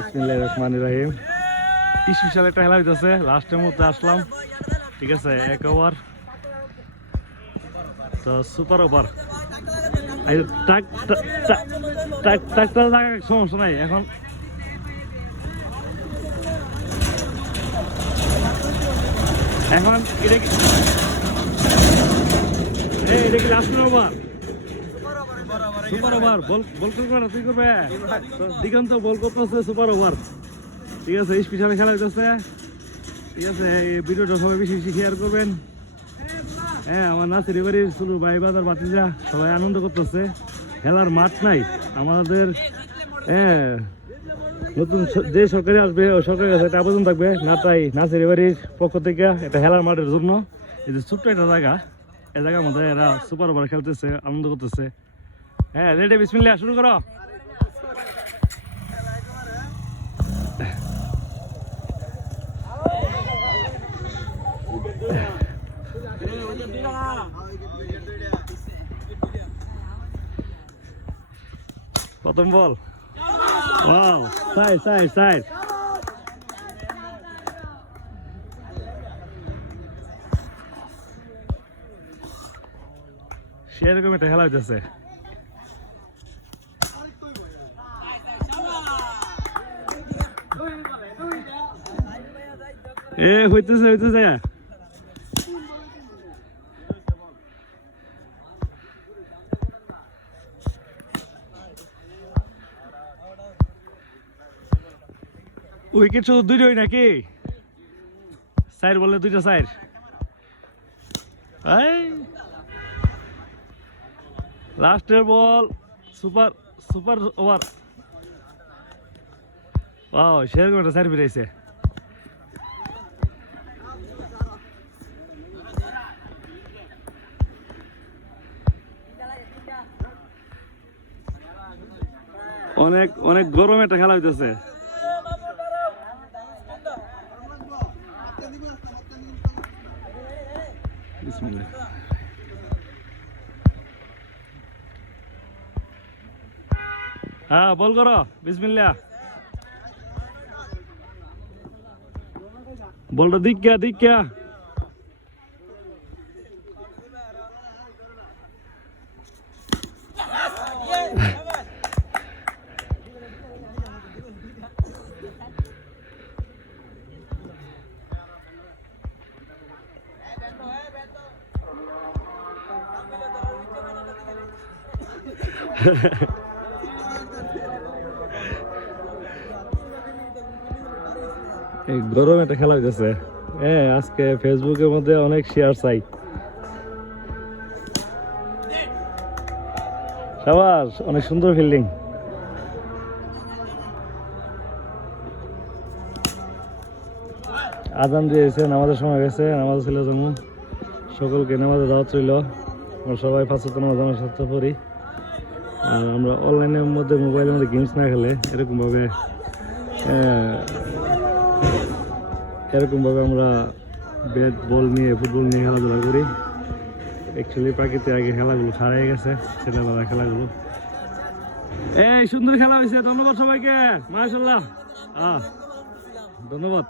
বিসমিল্লাহির রহমানির রহিম। স্পেশাল একটা খেলা হইতেছে, লাস্টের মধ্যে আসলাম। ঠিক আছে, 1 ওভার তো সুপার ওভার। সমস্যা নাই এখন। এখন এটা কি লাস্টের ওভার? Super over. বল করবে না, তুই করবে? দিগন্ত বল করতেছে সুপার ওভার। ঠিক আছে, স্পেশাল খেলা হইতেছে। ঠিক আছে, এই ভিডিওটা সবাই বেশি বেশি শেয়ার করবেন। হ্যাঁ, আমার নাসিরি বাড়ির সুলু ভাই বাজার বাতিজা সবাই আনন্দ করতেছে। খেলার মাঠ নাই আমাদের। হ্যাঁ, নতুন যে সরকারি আসবে ওই সরকারের কাছে একটা আবেদন থাকবে না, তাই নাসিরি বাড়ির পক্ষ থেকে একটা খেলার মাঠের জন্য এই যে ছোট্ট একটা জায়গা, এই জায়গার মধ্যে এরা সুপার ওভার খেলতেছে, আনন্দ করতেছে। হ্যাঁ, রেডি, বিসমিল্লাহ, শুরু করো। প্রথম বল, সাইড সেরকম একটা খেলা হইতেছে। হইতেছে উইকেট শুধু দুইটাই নাকি? সাইড বলে দুইটা সাইড। লাস্টের বল, সুপার ওভার। সেরকম একটা সাইড বেরিয়েছে। অনেক গরম একটা খেলা হইতেছে। হ্যাঁ, বল করো, বিসমিল্লাহ। বলটা দিক এই গরম একটা খেলা হইতেছে। হ্যাঁ, আজকে ফেসবুকের মধ্যে অনেক শেয়ার চাই। সবার অনেক সুন্দর ফিল্ডিং। আজান দিয়েছে, নামাজের সময় গেছে, নামাজ ছিল যেমন। সকলকে নামাজে দাওয়াত রইল। আমরা সবাই 5 ওয়াক্ত নামাজ আমার সাথে পড়ি। আর আমরা অনলাইনের মধ্যে, মোবাইলের মধ্যে গেমস না খেলে এরকমভাবে আমরা ব্যাট বল নিয়ে, ফুটবল নিয়ে খেলাধুলা করি। অ্যাকচুয়ালি প্রাকৃতিক আগে খেলাগুলো হারিয়ে গেছে, ছেলেবেলা খেলাগুলো। এই সুন্দর খেলা হয়েছে, ধন্যবাদ সবাইকে, মাশাআল্লাহ। ধন্যবাদ।